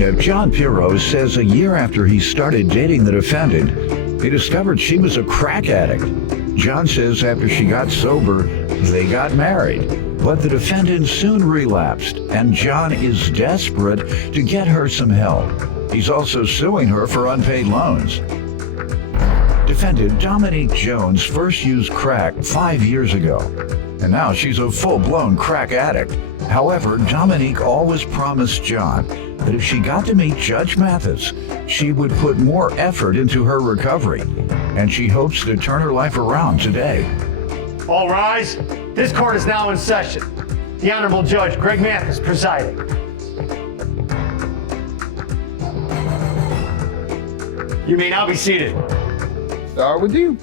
Plaintiff John Pirro says a year after he started dating the defendant, he discovered she was a crack addict. John says after she got sober, they got married. But the defendant soon relapsed, and John is desperate to get her some help. He's also suing her for unpaid loans. Defendant Dominique Jones first used crack 5 years ago, and now she's a full-blown crack addict. However, Dominique always promised John that if she got to meet Judge Mathis, she would put more effort into her recovery, and she hopes to turn her life around today. All rise. This court is now in session. The Honorable Judge Greg Mathis presiding. You may now be seated. Start with you.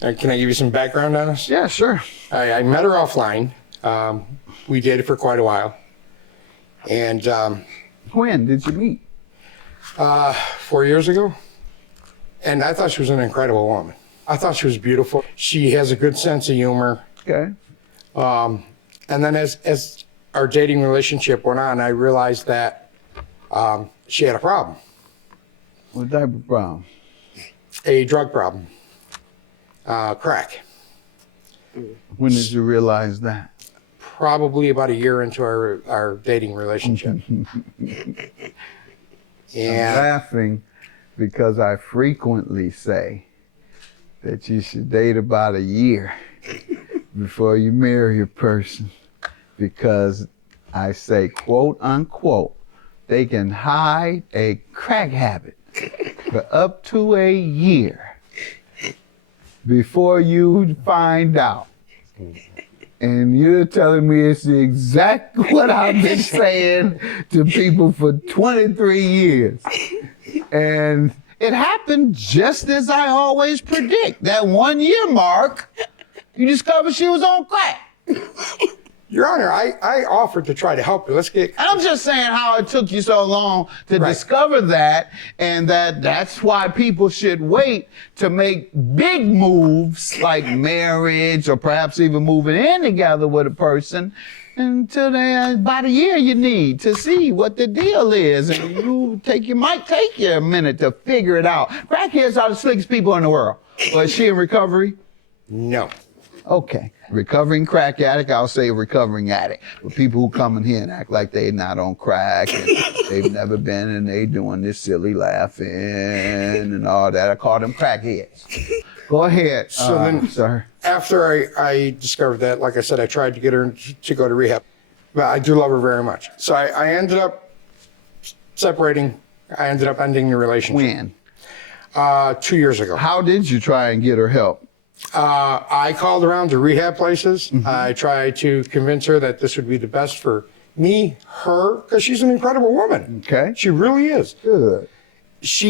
Can I give you some background on us? Yeah, sure. I met her offline. We dated for quite a while. And When did you meet? 4 years ago. And I thought she was an incredible woman. I thought she was beautiful. She has a good sense of humor. Okay. And then as our dating relationship went on, I realized that she had a problem, What type of problem? a drug problem, crack. When did you realize that? Probably about a year into our dating relationship. I'm And laughing because I frequently say that you should date about a year before you marry a person, because I say, quote unquote, they can hide a crack habit for up to a year before you find out. And you're telling me it's exactly what I've been saying to people for 23 years. And it happened just as I always predict. That 1 year mark, you discovered she was on crack. Your Honor, I offered to try to help you. Let's get. I'm just saying how it took you so long to Right. discover that, and that's why people should wait to make big moves like marriage or perhaps even moving in together with a person until they about a year you need to see what the deal is. And might take you a minute to figure it out. Crackheads are the slickest people in the world. But is she in recovery? No. Okay. Recovering crack addict, I'll say recovering addict. But people who come in here and act like they're not on crack and they've never been and they doing this silly laughing and all that, I call them crackheads. Go ahead, So then, sir. after I discovered that, like I said, I tried to get her to go to rehab. But I do love her very much. So I ended up separating. I ended up ending the relationship. When? 2 years ago. How did you try and get her help? I called around to rehab places. Mm-hmm. I tried to convince her that this would be the best for me, her, because she's an incredible woman. Okay. She really is. Good.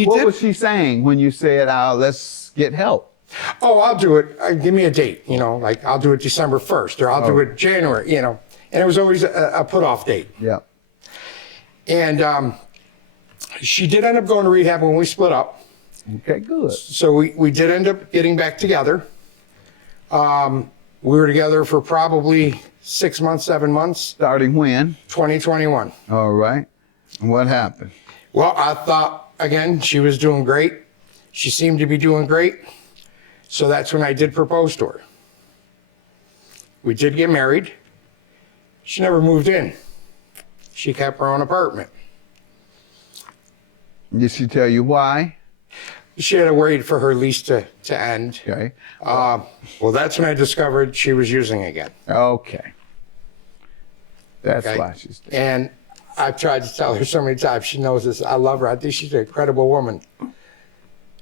What was she saying when you said, let's get help? Oh, I'll do it. Give me a date, like I'll do it December 1st or I'll do it January, And it was always a put-off date. Yeah. And she did end up going to rehab when we split up. Okay, good. So we did end up getting back together. We were together for probably 6 months, 7 months. Starting when? 2021. All right. And what happened? Well, I thought, again, she was doing great. She seemed to be doing great. So that's when I did propose to her. We did get married. She never moved in. She kept her own apartment. Did she tell you why? She had to wait for her lease to end. Okay. Well, that's when I discovered she was using again. Okay. That's Okay. why she's there. And I've tried to tell her so many times. She knows this. I love her. I think she's an incredible woman.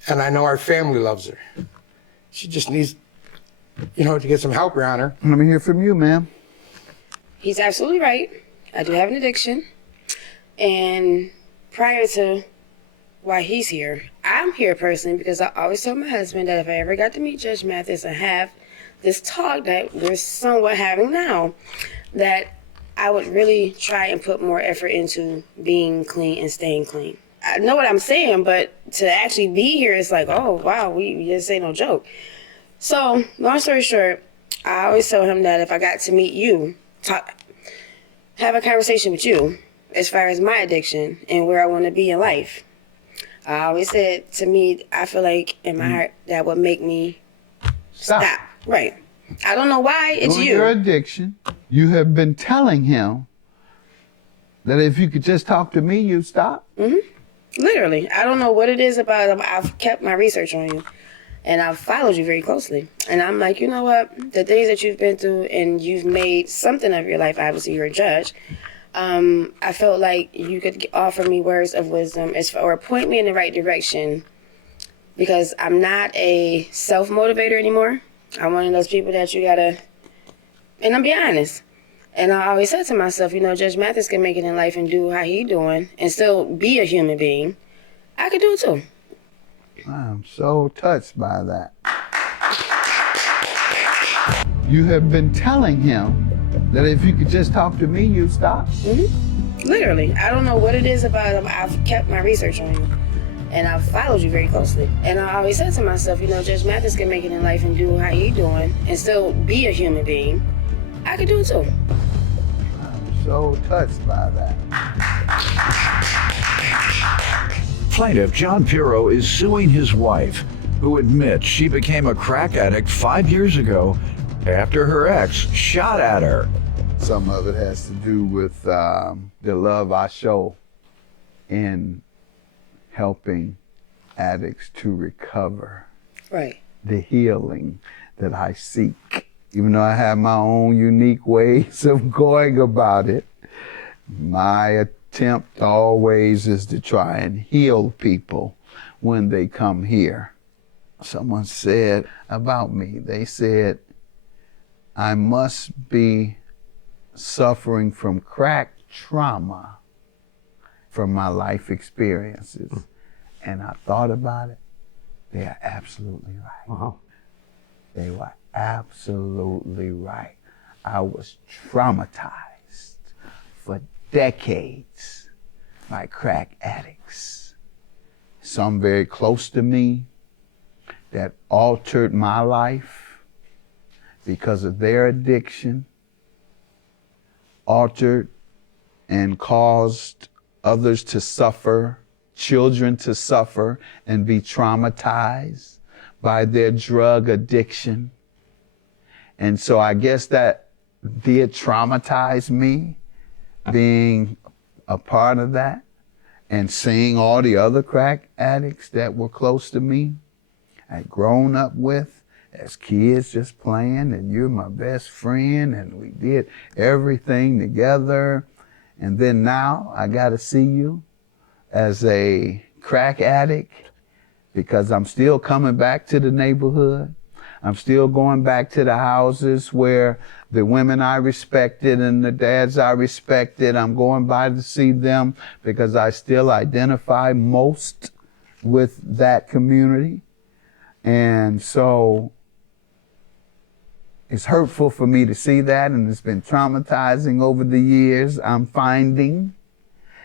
And I know our family loves her. She just needs, to get some help, Your Honor. Let me hear from you, ma'am. He's absolutely right. I do have an addiction. And prior to why he's here, I'm here personally because I always told my husband that if I ever got to meet Judge Mathis and have this talk that we're somewhat having now, that I would really try and put more effort into being clean and staying clean. I know what I'm saying, but to actually be here, it's like, oh, wow, this ain't no joke. So, long story short, I always told him that if I got to meet you, have a conversation with you, as far as my addiction and where I want to be in life. I always said, to me, I feel like in my heart that would make me stop. Right. I don't know why. It's Doing you. your addiction, you have been telling him that if you could just talk to me, you'd stop? Literally. I don't know what it is about him. I've kept my research on you. And I've followed you very closely. And I'm like, you know what? The things that you've been through and you've made something of your life, obviously you're a judge. I felt like you could offer me words of wisdom or point me in the right direction, because I'm not a self-motivator anymore. I'm one of those people that you gotta, and I'm being honest. And I always said to myself, you know, Judge Mathis can make it in life and do how he doing and still be a human being. I could do it too. I'm so touched by that. You have been telling him that if you could just talk to me, you'd stop? Literally. I don't know what it is about him. I've kept my research on you. And I've followed you very closely. And I always said to myself, you know, Judge Mathis can make it in life and do how he doing and still be a human being. I could do it too. I'm so touched by that. Plaintiff John Pirro is suing his wife, who admits she became a crack addict 5 years ago after her ex shot at her. Some of it has to do with the love I show in helping addicts to recover. Right. The healing that I seek. Even though I have my own unique ways of going about it, my attempt always is to try and heal people when they come here. Someone said about me, they said, I must be suffering from crack trauma from my life experiences. And I thought about it. They are absolutely right. They were absolutely right. I was traumatized for decades by crack addicts. Some very close to me that altered my life because of their addiction, altered and caused others to suffer, children to suffer and be traumatized by their drug addiction. And so I guess that did traumatize me, being a part of that and seeing all the other crack addicts that were close to me, I'd grown up with as kids, just playing, and you're my best friend, and we did everything together. And then now I got to see you as a crack addict, because I'm still coming back to the neighborhood. I'm still going back to the houses where the women I respected and the dads I respected, I'm going by to see them because I still identify most with that community. And so it's hurtful for me to see that, and it's been traumatizing over the years, I'm finding.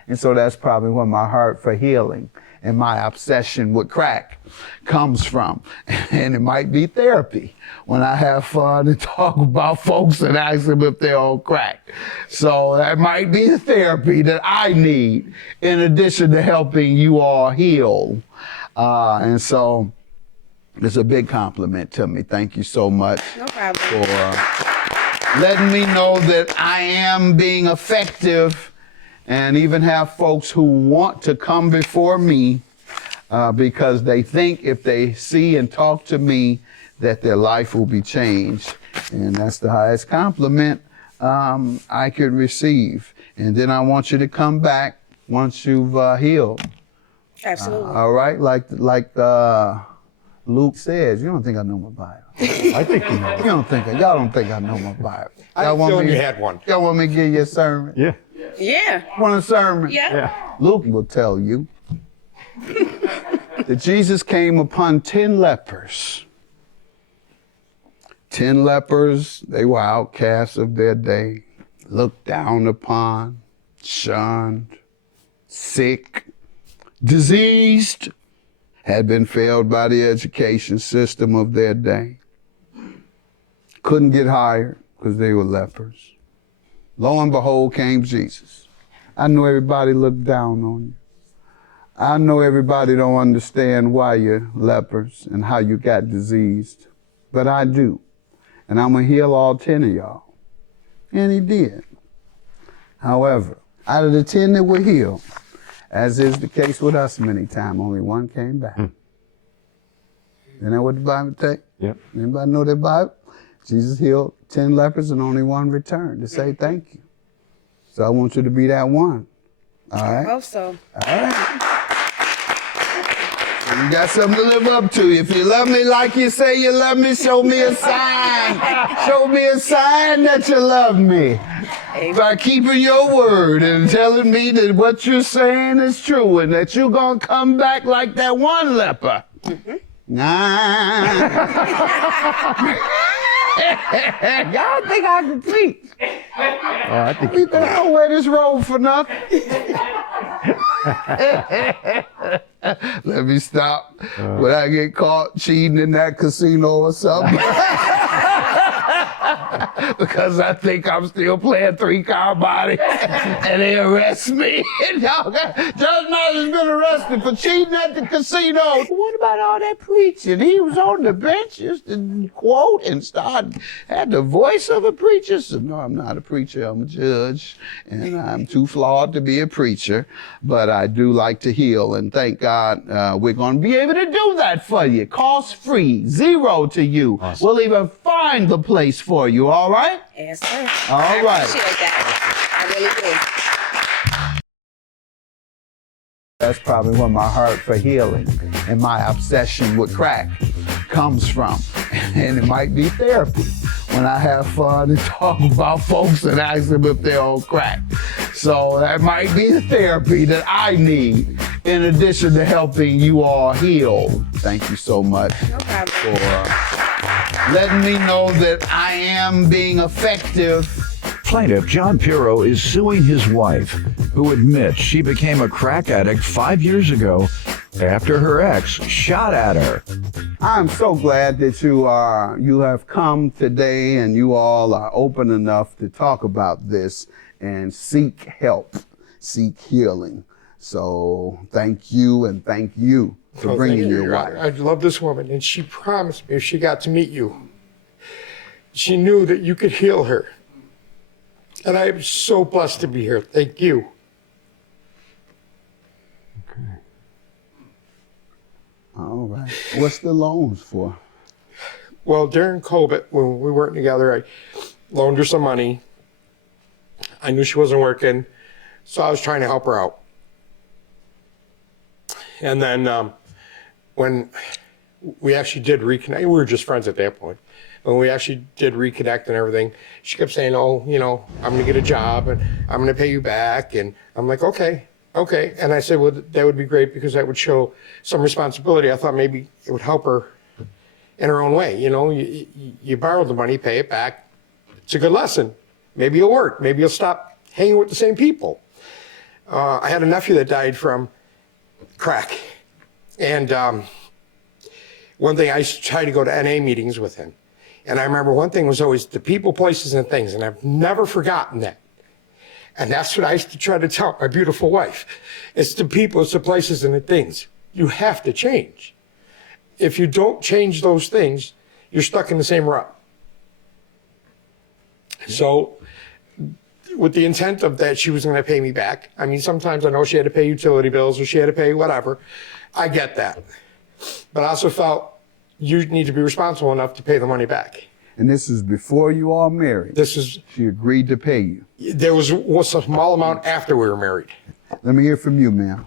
And so that's probably where my heart for healing and my obsession with crack comes from. And it might be therapy when I have fun and talk about folks and ask them if they're on crack. So that might be the therapy that I need in addition to helping you all heal. And so it's a big compliment to me. Thank you so much. No problem. For letting me know that I am being effective, and even have folks who want to come before me because they think if they see and talk to me that their life will be changed. And that's the highest compliment I could receive. And then I want you to come back once you've healed. Absolutely. All right, like Luke says, you don't think I know my Bible. I think you know. Y'all don't think I know my Bible. I Y'all want feeling me, you had one. Y'all want me to give you a sermon? Yeah. Yeah. Want a sermon? Yeah. Luke will tell you that Jesus came upon 10 lepers. 10 lepers, they were outcasts of their day, looked down upon, shunned, sick, diseased, had been failed by the education system of their day. Couldn't get hired because they were lepers. Lo and behold came Jesus. I know everybody look down on you. I know everybody don't understand why you're lepers and how you got diseased, but I do. And I'm gonna heal all 10 of y'all. And he did. However, out of the 10 that were healed, as is the case with us many times, only one came back. Isn't that what the Bible takes? Yep. Anybody know that Bible? Jesus healed 10 lepers and only one returned to say thank you. So I want you to be that one. All right? I hope so. All right. So you got something to live up to. If you love me like you say you love me, show me a sign. Show me a sign that you love me. By keeping your word and telling me that what you're saying is true and that you're going to come back like that one leper. Nah. Y'all think I can preach? I think You think I don't wear this robe for nothing? Let me stop when I get caught cheating in that casino or something. Because I think I'm still playing 3-card body and they arrest me. Judge Mathis has been arrested for cheating at the casino. What about all that preaching? He was on the bench just to quote and had the voice of a preacher. So, no, I'm not a preacher, I'm a judge. And I'm too flawed to be a preacher. But I do like to heal, and thank God we're going to be able to do that for you. Cost free, zero to you. Awesome. We'll even find the place for you, all right? Yes, sir. All I right. appreciate that. I really do. That's probably where my heart for healing and my obsession with crack comes from. And it might be therapy when I have fun and talk about folks and ask them if they're on crack. So that might be the therapy that I need in addition to helping you all heal. Thank you so much No problem. for letting me know that I am being effective. Plaintiff John Pirro is suing his wife, who admits she became a crack addict 5 years ago after her ex shot at her. I'm so glad that you have come today and you all are open enough to talk about this and seek help, seek healing. So thank you and thank you for bringing your wife. I love this woman, and she promised me if she got to meet you, she knew that you could heal her. And I am so blessed to be here. Thank you. All right. What's the loans for? Well, during COVID, when we weren't together, I loaned her some money. I knew she wasn't working, so I was trying to help her out. And then when we actually did reconnect, we were just friends at that point. When we actually did reconnect and everything, she kept saying, oh, you know, I'm gonna get a job and I'm gonna pay you back. And I'm like, okay. And I said, well, that would be great because that would show some responsibility. I thought maybe it would help her in her own way. You know, you borrowed the money, pay it back. It's a good lesson. Maybe it'll work. Maybe you'll stop hanging with the same people. I had a nephew that died from crack. And one thing, I used to try to go to NA meetings with him. And I remember one thing was always the people, places, and things. And I've never forgotten that. And that's what I used to try to tell my beautiful wife. It's the people, it's the places, and the things. You have to change. If you don't change those things, you're stuck in the same rut. So with the intent of that she was going to pay me back. I mean, sometimes I know she had to pay utility bills or she had to pay whatever. I get that. But I also felt you need to be responsible enough to pay the money back. And this is before you all married. She agreed to pay you. There was a small amount after we were married. Let me hear from you, ma'am.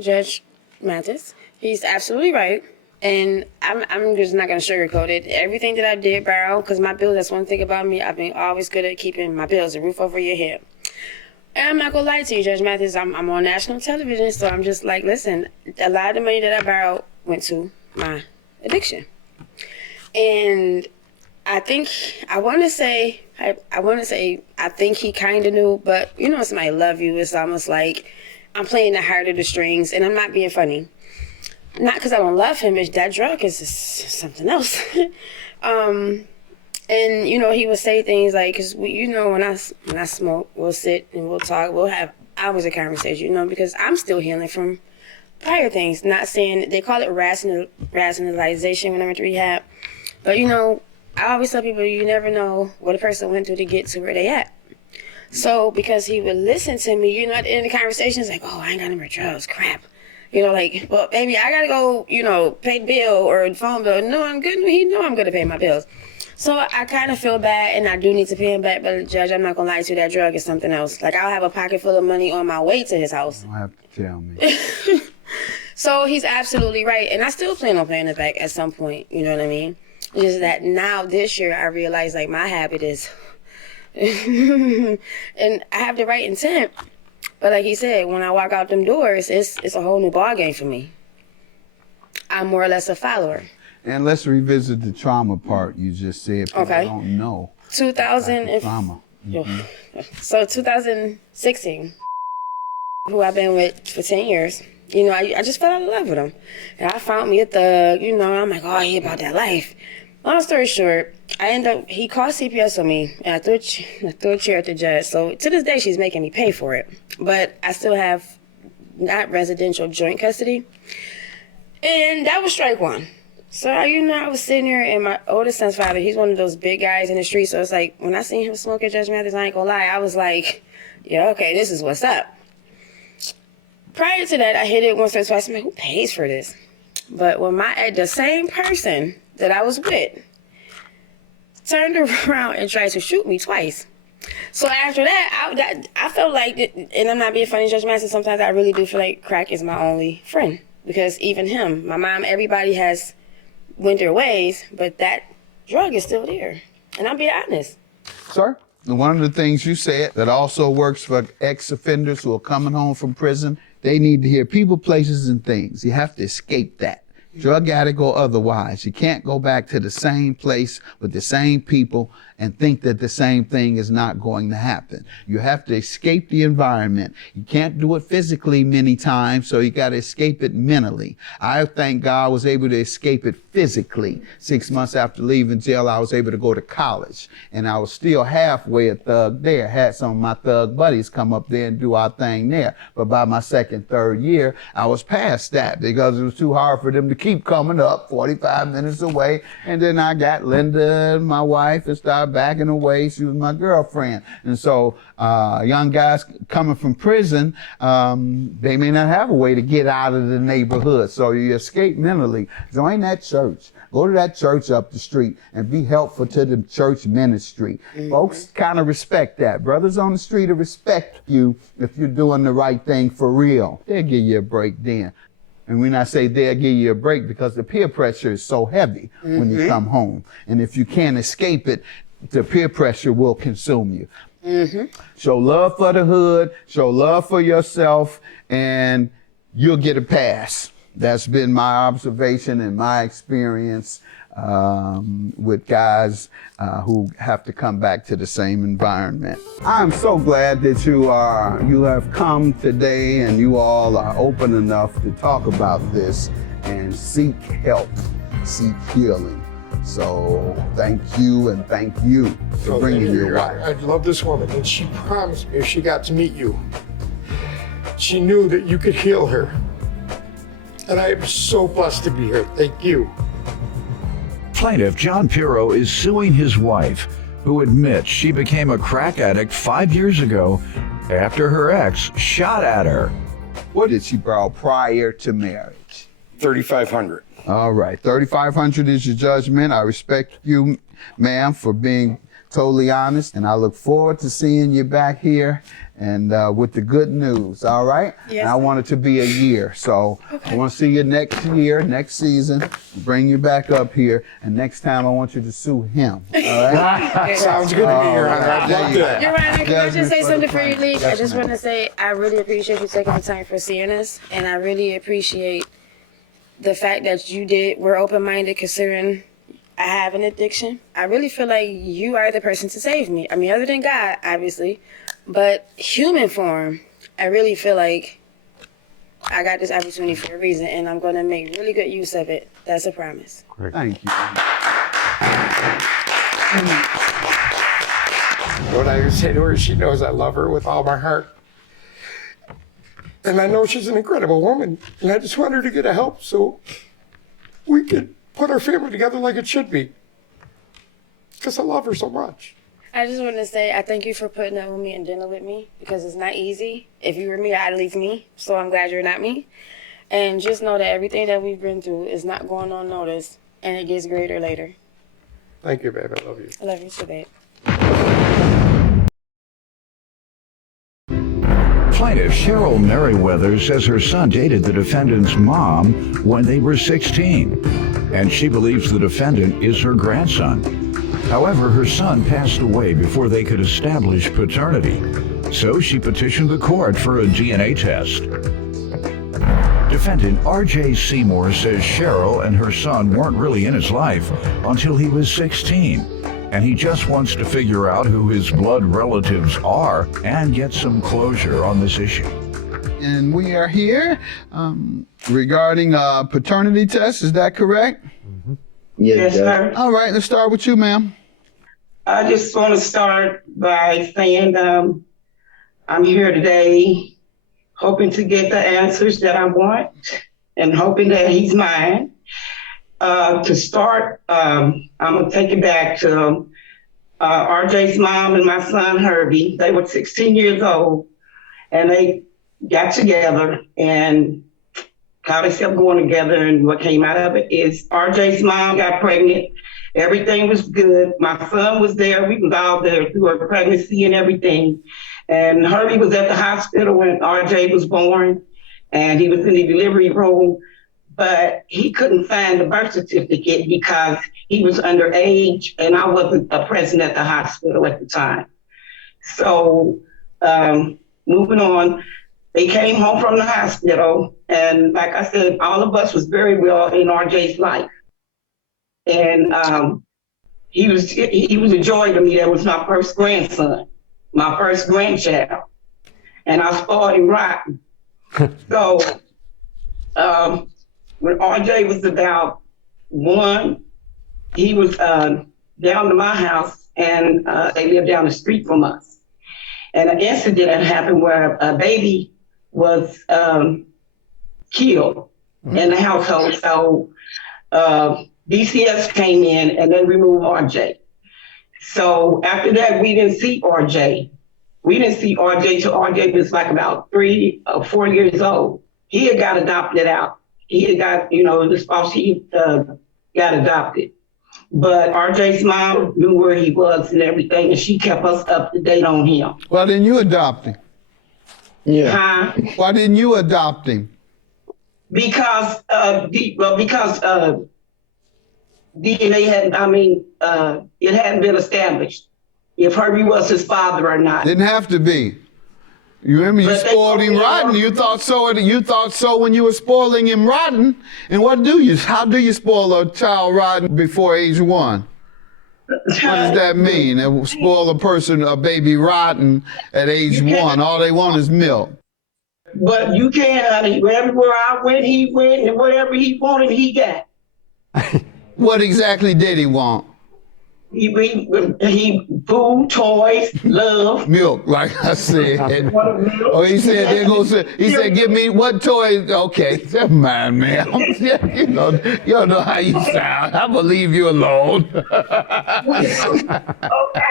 Judge Mathis, he's absolutely right. And I'm just not going to sugarcoat it. Everything that I did borrow, because my bills, that's one thing about me. I've been always good at keeping my bills, a roof over your head. And I'm not going to lie to you, Judge Mathis. I'm on national television, so I'm just like, listen, a lot of the money that I borrowed went to my addiction. And I think, I think he kind of knew, but you know, when somebody love you, it's almost like I'm playing the heart of the strings, and I'm not being funny. Not because I don't love him, it's that drug is something else. And, you know, he would say things like, because, you know, when I smoke, we'll sit and we'll talk. We'll have hours of conversation, you know, because I'm still healing from prior things. Not saying, they call it rationalization when I went to rehab. But, you know, I always tell people, you never know what a person went through to get to where they at. So, because he would listen to me, you know, at the end of the conversation, it's like, oh, I ain't got no more drugs, crap. You know, like, well, baby, I got to go, you know, pay the bill or the phone bill. No, I'm good. He know I'm going to pay my bills. So I kind of feel bad, and I do need to pay him back. But, Judge, I'm not going to lie to you, that drug is something else. Like, I'll have a pocket full of money on my way to his house. You don't have to tell me. So he's absolutely right. And I still plan on paying it back at some point. You know what I mean? It's just that now, this year, I realize, like, my habit is... and I have the right intent. But like he said, when I walk out them doors, it's a whole new ball game for me. I'm more or less a follower. And let's revisit the trauma part you just said. People don't know. 2000 trauma. So 2016, who I've been with for 10 years, you know, I just fell out of love with him. And I found me a thug, you know, and I'm like, oh, he about that life. Long story short, he called CPS on me, and I threw a chair at the judge. So to this day, she's making me pay for it. But I still have not residential joint custody. And that was strike one. So, you know, I was sitting here, and my oldest son's father, he's one of those big guys in the street. So it's like, when I seen him smoking Judge Mathis, I ain't gonna lie, I was like, yeah, okay, this is what's up. Prior to that, I hit it once or twice. I'm like, who pays for this? But when the same person that I was with turned around and tried to shoot me twice. So after that, I felt like, and I'm not being funny, Judge Mathis, sometimes I really do feel like crack is my only friend. Because even him, my mom, everybody has went their ways, but that drug is still there. And I'm being honest. Sir, one of the things you said that also works for ex-offenders who are coming home from prison, they need to hear people, places, and things. You have to escape that. Drug addict or otherwise, you can't go back to the same place with the same people and think that the same thing is not going to happen. You have to escape the environment. You can't do it physically many times, so you got to escape it mentally. I thank God I was able to escape it physically. 6 months after leaving jail, I was able to go to college, and I was still halfway a thug there. Had some of my thug buddies come up there and do our thing there. But by my second, third year, I was past that because it was too hard for them to keep coming up 45 minutes away. And then I got Linda, my wife, and started backing away. She was my girlfriend. And so young guys coming from prison, they may not have a way to get out of the neighborhood. So you escape mentally. Join that church. Go to that church up the street and be helpful to the church ministry. Mm-hmm. Folks kind of respect that. Brothers on the street will respect you if you're doing the right thing for real. They'll give you a break then. And when I say they'll give you a break, because the peer pressure is so heavy when you come home. And if you can't escape it, the peer pressure will consume you. Mm-hmm. Show love for the hood, show love for yourself, and you'll get a pass. That's been my observation and my experience with guys who have to come back to the same environment. I'm so glad that you have come today and you all are open enough to talk about this and seek help, seek healing. So thank you and thank you for bringing your wife. I love this woman, and she promised me if she got to meet you, she knew that you could heal her. And I am so blessed to be here. Thank you. Plaintiff John Pirro is suing his wife, who admits she became a crack addict 5 years ago after her ex shot at her. What did she borrow prior to marriage? $3,500. All right, $3,500 is your judgment. I respect you, ma'am, for being totally honest, and I look forward to seeing you back here and with the good news, all right? Yes. And I want it to be a year, so okay. I want to see you next year, next season, bring you back up here, and next time I want you to sue him, all right? Sounds good to me, Your Honor. I love that. Your Honor, can I just say something before you leave? I just want to say I really appreciate you taking the time for seeing us, and I really appreciate the fact that we're open-minded considering I have an addiction. I really feel like you are the person to save me. I mean, other than God, obviously, but human form, I really feel like I got this opportunity for a reason, and I'm going to make really good use of it. That's a promise. Thank you. What I would say to her, she knows I love her with all my heart. And I know she's an incredible woman. And I just want her to get help so we could put our family together like it should be. Because I love her so much. I just want to say I thank you for putting up with me and dealing with me because it's not easy. If you were me, I'd leave me. So I'm glad you're not me. And just know that everything that we've been through is not going unnoticed, and it gets greater later. Thank you, babe. I love you. I love you too, babe. Plaintiff Cheryl Merriweather says her son dated the defendant's mom when they were 16, and she believes the defendant is her grandson. However, her son passed away before they could establish paternity, so she petitioned the court for a DNA test. Defendant R.J. Seymour says Cheryl and her son weren't really in his life until he was 16, and he just wants to figure out who his blood relatives are and get some closure on this issue. And we are here regarding a paternity test. Is that correct? Mm-hmm. Yes, sir. All right, let's start with you, ma'am. I just want to start by saying I'm here today hoping to get the answers that I want and hoping that he's mine. To start, I'm going to take it back to RJ's mom and my son, Herbie. They were 16 years old, and they got together, and how they kept going together, and what came out of it is RJ's mom got pregnant. Everything was good. My son was there. We was all there through her pregnancy and everything. And Herbie was at the hospital when RJ was born, and he was in the delivery room, but he couldn't find the birth certificate because he was underage, and I wasn't present at the hospital at the time. So moving on, they came home from the hospital, and like I said, all of us was very well in RJ's life. And he was a joy to me. That was my first grandson, my first grandchild, and I spoiled him rotten. So when RJ was about 1, he was down to my house, and they lived down the street from us. And an incident had happened where a baby was killed in the household. So DCS came in and they removed RJ. So after that, we didn't see RJ. We didn't see RJ till RJ was like about 3 or 4 years old. He had got adopted out. He had got, the spouse, he got adopted. But RJ's mom knew where he was and everything, and she kept us up to date on him. Why didn't you adopt him? Yeah. Why didn't you adopt him? Because DNA it hadn't been established if Herbie was his father or not. Didn't have to be. You remember you spoiled him rotten. You thought so when you were spoiling him rotten. And how do you spoil a child rotten before age 1? What does that mean? It will spoil a baby rotten at age 1. All they want is milk. But you can't, honey. Everywhere I went, he went, and whatever he wanted, he got. What exactly did he want? He food, toys, love. Milk, like I said. Oh, he said, give me what toys? Okay, never mind, man. You know how you sound. I believe you alone.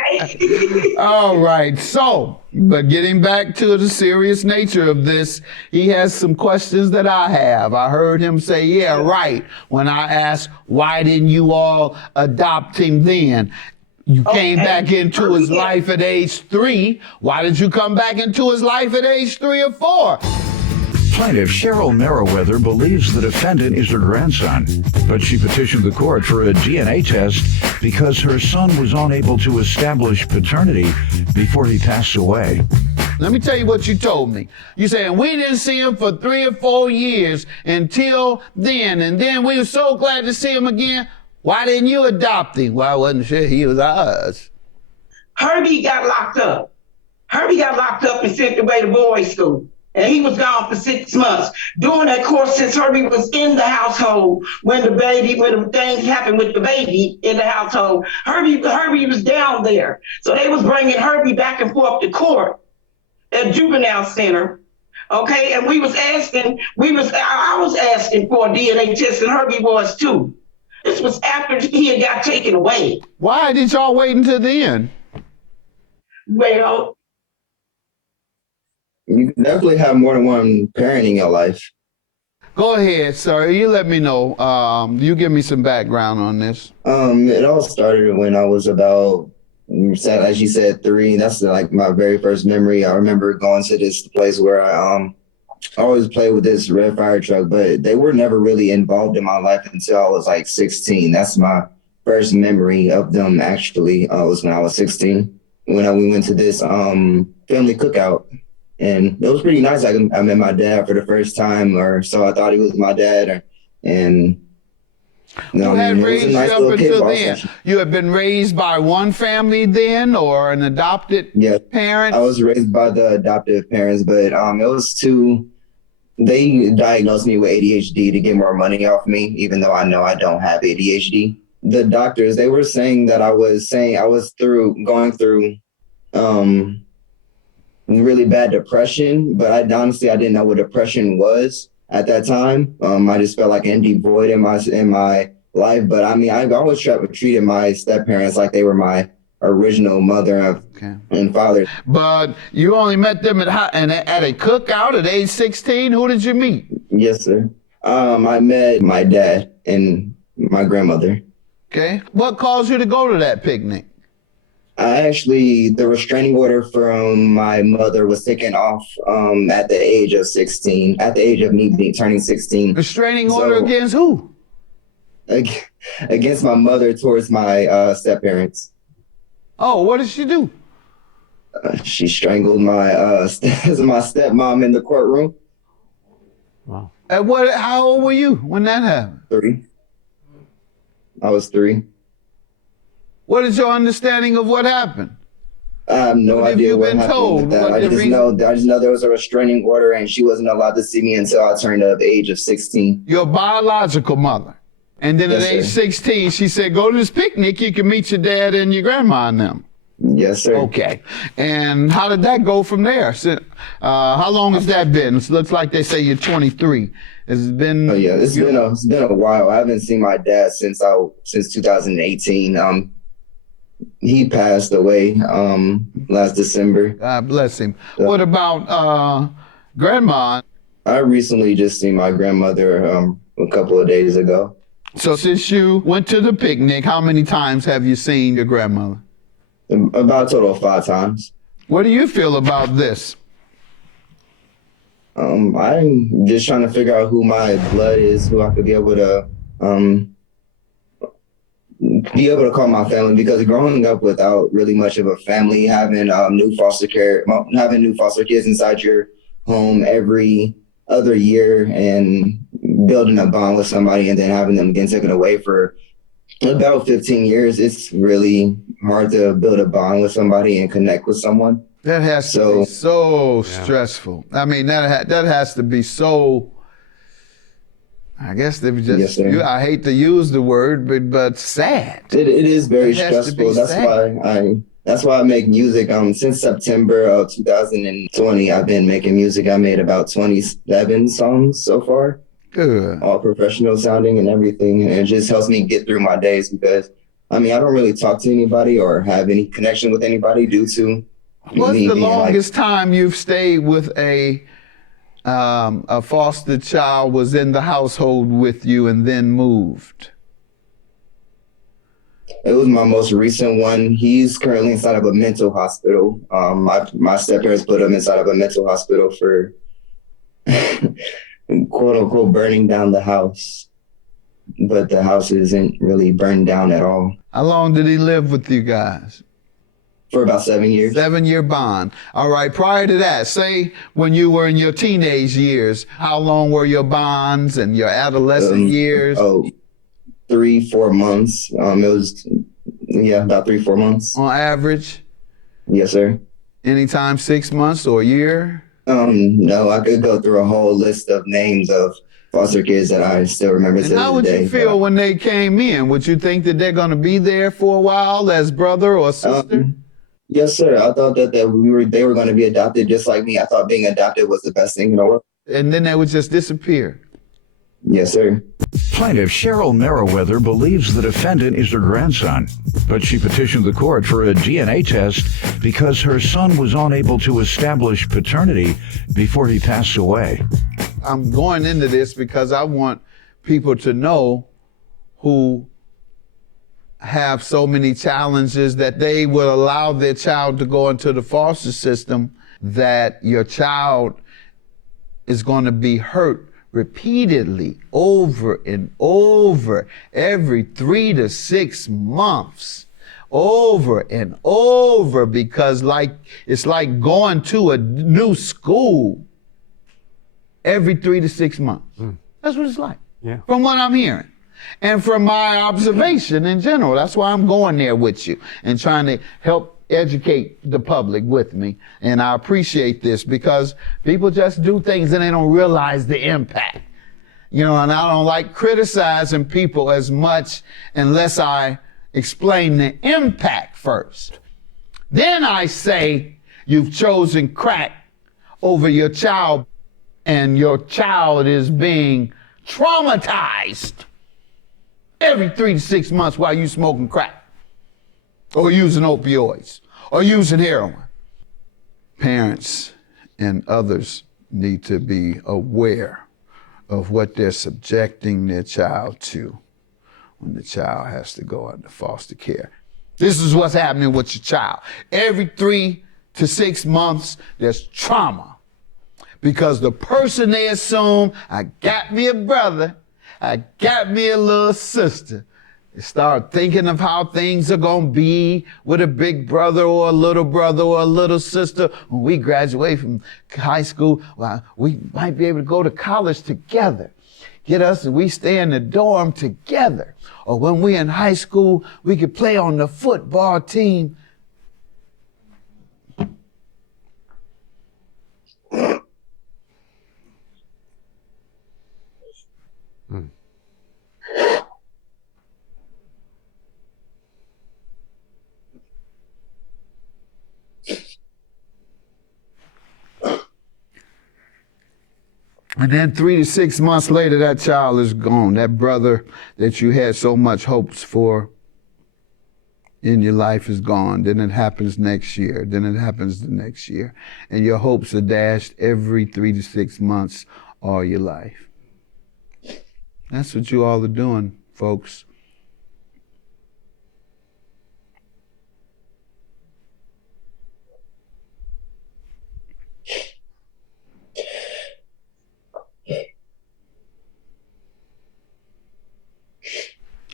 Okay. All right, but getting back to the serious nature of this, he has some questions that I have. I heard him say, yeah, right, when I asked, why didn't you all adopt him then? You came back into his life at age 3. Why did you come back into his life at age 3 or 4? Plaintiff Cheryl Merriweather believes the defendant is her grandson, but she petitioned the court for a DNA test because her son was unable to establish paternity before he passed away. Let me tell you what you told me. You said, we didn't see him for 3 or 4 years until then, and then we were so glad to see him again. Why didn't you adopt him? Well, I wasn't sure he was ours. Herbie got locked up. Herbie got locked up and sent away to boys' school. And he was gone for 6 months. During that course, since Herbie was in the household, when the things happened with the baby in the household, Herbie was down there. So they was bringing Herbie back and forth to court at juvenile center. Okay, and I was asking for a DNA test, and Herbie was too. This was after he had got taken away. Why did y'all wait until then? Well, you can definitely have more than one parent in your life. Go ahead, sir. You let me know. You give me some background on this. It all started when I was about, as you said, 3. That's like my very first memory. I remember going to this place where I always played with this red fire truck, but they were never really involved in my life until I was like 16. That's my first memory of them actually was when I was 16. When we went to this family cookout. And it was pretty nice. I met my dad for the first time, or so I thought he was my dad. You had raised you up until then? You had been raised by one family then, or an adopted parent? I was raised by the adoptive parents, but it was they diagnosed me with ADHD to get more money off me, even though I know I don't have ADHD. The doctors, they were saying that I was going through really bad depression, but I didn't know what depression was at that time. I just felt like an empty void in my life. But I mean, I always treated my step-parents like they were my original mother and father. But you only met them at a cookout at age 16? Who did you meet? Yes, sir. I met my dad and my grandmother. Okay. What caused you to go to that picnic? The restraining order from my mother was taken off at the age of 16, at the age of me turning 16. Restraining order against who? Against my mother towards my step-parents. Oh, what did she do? She strangled my stepmom in the courtroom. Wow. How old were you when that happened? 3. I was 3. What is your understanding of what happened? I have no idea what happened with that. I just know there was a restraining order and she wasn't allowed to see me until I turned the age of 16. Your biological mother. And then at age 16, she said, go to this picnic, you can meet your dad and your grandma and them. Yes, sir. Okay. And how did that go from there? So, how long has that been? It looks like they say you're 23. It's been... Oh, yeah, it's been a while. I haven't seen my dad since 2018. He passed away last December. God bless him. Yeah. What about grandma? I recently just seen my grandmother a couple of days ago. So since you went to the picnic, how many times have you seen your grandmother? About a total of 5 times. What do you feel about this? I'm just trying to figure out who my blood is, who I could be able to call my family, because growing up without really much of a family, having new foster kids inside your home every other year and building a bond with somebody and then having them get taken away for about 15 years, it's really hard to build a bond with somebody and connect with someone. That has to be so stressful. I mean, that has to be so, I guess they just, I hate to use the word, but sad. It is very stressful. That's why I make music. Since September of 2020, I've been making music. I made about 27 songs so far. Good. All professional sounding and everything. And it just helps me get through my days because, I mean, I don't really talk to anybody or have any connection with anybody due to What's the longest time you've stayed with a foster child, was in the household with you and then moved? It was my most recent one. He's currently inside of a mental hospital. My step-parents put him inside of a mental hospital for quote unquote burning down the house. But the house isn't really burned down at all. How long did he live with you guys? For about 7 years. 7-year bond. All right. Prior to that, say when you were in your teenage years, how long were your bonds and your adolescent years? 3-4 months. It was, about 3-4 months. On average? Yes, sir. Anytime 6 months or a year? No, I could go through a whole list of names of foster kids that I still remember to And how this would day. you feel when they came in? Would you think that they're going to be there for a while as brother or sister? Yes, sir. I thought that they were going to be adopted just like me. I thought being adopted was the best thing in the world. And then they would just disappear. Yes, sir. Plaintiff Cheryl Merriweather believes the defendant is her grandson, but she petitioned the court for a DNA test because her son was unable to establish paternity before he passed away. I'm going into this because I want people to know who have so many challenges that they will allow their child to go into the foster system, that your child is going to be hurt repeatedly over and over every 3 to 6 months, over and over, because it's like going to a new school every 3 to 6 months. That's what it's like. Yeah. From what I'm hearing. And from my observation in general. That's why I'm going there with you and trying to help educate the public with me. And I appreciate this because people just do things and they don't realize the impact. You know, and I don't like criticizing people as much unless I explain the impact first. Then I say you've chosen crack over your child and your child is being traumatized every 3 to 6 months while you smoking crack or using opioids or using heroin. Parents and others need to be aware of what they're subjecting their child to when the child has to go under foster care. This is what's happening with your child. Every 3 to 6 months, there's trauma because the person they assume, I got me a brother, I got me a little sister. They start thinking of how things are going to be with a big brother or a little sister. When we graduate from high school, well, we might be able to go to college together. Get us and we stay in the dorm together. Or when we in high school, we could play on the football team. And then 3 to 6 months later, that child is gone. That brother that you had so much hopes for in your life is gone. Then it happens next year. Then it happens the next year. And your hopes are dashed every 3 to 6 months all your life. That's what you all are doing, folks.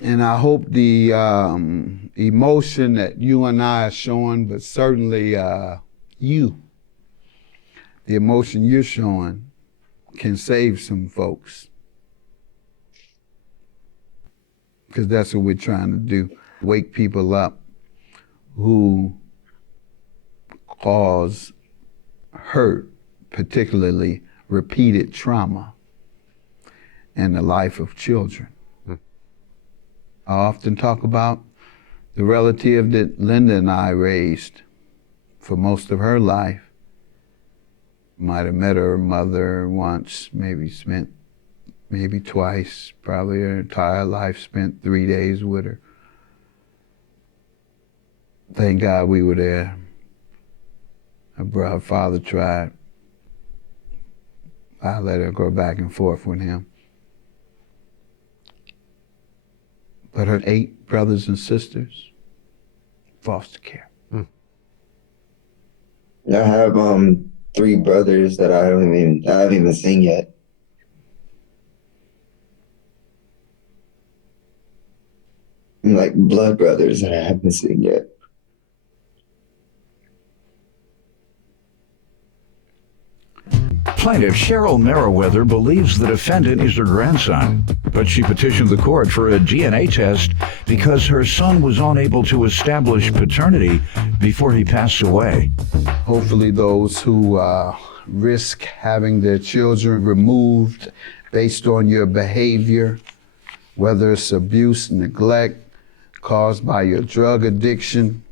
And I hope the emotion that you and I are showing, but certainly the emotion you're showing can save some folks. Because that's what we're trying to do. Wake people up who cause hurt, particularly repeated trauma in the life of children. I often talk about the relative that Linda and I raised for most of her life. Might have met her mother once, maybe twice, probably her entire life spent 3 days with her. Thank God we were there. Her father tried. I let her go back and forth with him. But her 8 brothers and sisters, foster care. I have 3 brothers that I haven't even seen yet. Like blood brothers that I haven't seen yet. Plaintiff Cheryl Merriweather believes the defendant is her grandson, but she petitioned the court for a DNA test because her son was unable to establish paternity before he passed away. Hopefully those who risk having their children removed based on your behavior, whether it's abuse, neglect caused by your drug addiction,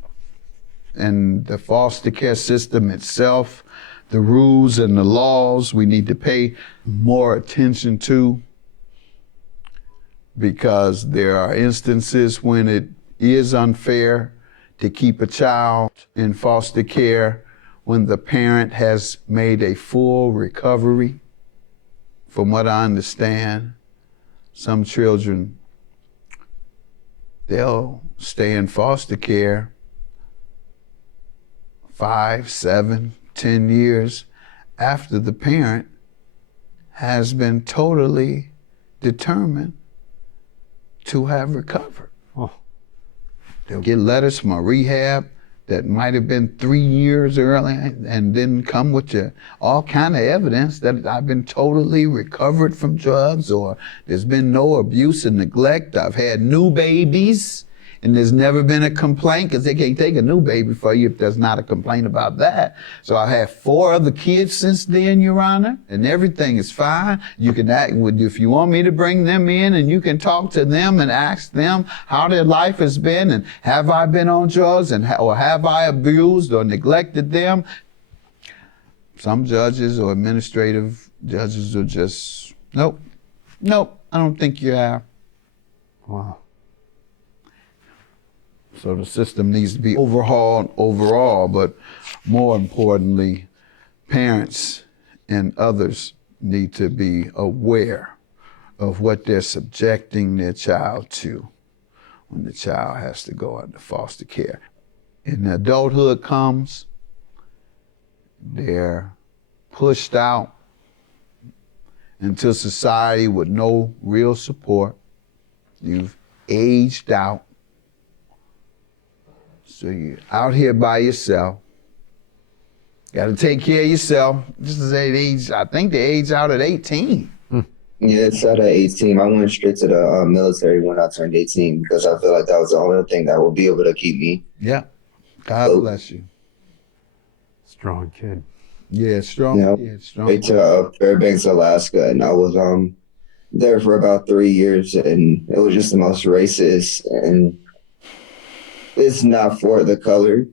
and the foster care system itself, the rules and the laws we need to pay more attention to, because there are instances when it is unfair to keep a child in foster care when the parent has made a full recovery. From what I understand, some children, they'll stay in foster care 5, 7, 10 years after the parent has been totally determined to have recovered. Oh. They'll get letters from a rehab that might have been 3 years early and then come with all kind of evidence that I've been totally recovered from drugs, or there's been no abuse and neglect. I've had new babies and there's never been a complaint, because they can't take a new baby for you if there's not a complaint about that. So I've had 4 other kids since then, Your Honor, and everything is fine. You can act with, if you want me to bring them in, and you can talk to them and ask them how their life has been, and have I been on drugs, or have I abused or neglected them? Some judges or administrative judges are just, nope, I don't think you have. Wow. So the system needs to be overhauled overall, but more importantly, parents and others need to be aware of what they're subjecting their child to when the child has to go into foster care. And adulthood comes, they're pushed out into society with no real support. You've aged out. So you're out here by yourself. Got to take care of yourself. This is at age, I think they age out at 18. Yeah, it's at 18. I went straight to the military when I turned 18, because I feel like that was the only thing that would be able to keep me. Yeah. God bless you. Strong kid. Yeah, strong. Yeah, Strong. straight to Fairbanks, Alaska, and I was there for about 3 years, and it was just the most racist, and it's not for the color,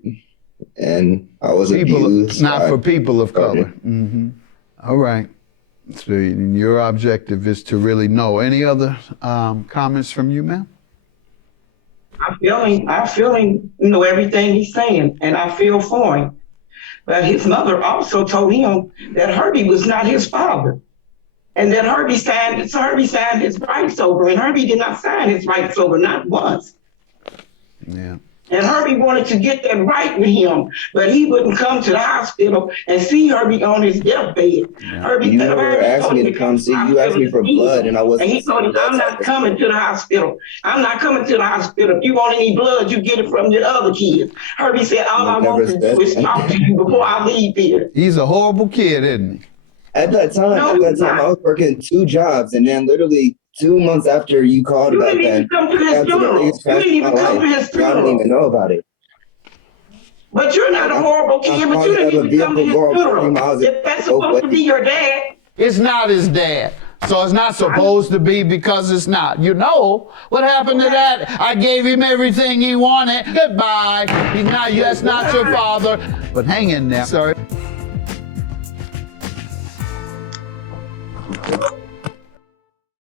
and I was abused. Not for people of color. Mm-hmm. All right. So your objective is to really know. Any other comments from you, ma'am? I feel him, everything he's saying, and I feel for him. But his mother also told him that Herbie was not his father, and that Herbie signed his rights over, and Herbie did not sign his rights over, not once. Yeah. And Herbie wanted to get that right with him, but he wouldn't come to the hospital and see Herbie on his deathbed. Yeah. Herbie, You never asked me to come see you. Asked me for blood, and I wasn't. And he told me, I'm not coming to the hospital. I'm not coming to the hospital. If you want any blood, you get it from the other kids. Herbie said, all I want to do is talk to you before I leave here. He's a horrible kid, isn't he? At that time, I was working 2 jobs, and then literally 2 months after you called You about didn't even that, come to his funeral. You didn't even come to his I didn't funeral. even know about it. But you're not a horrible kid, but you didn't even come to his funeral. If that's supposed to be your dad. It's not his dad. So it's not supposed to be, because it's not. You know what happened to that? I gave him everything he wanted. Goodbye. He's not. That's not your father. But hang in there, sir.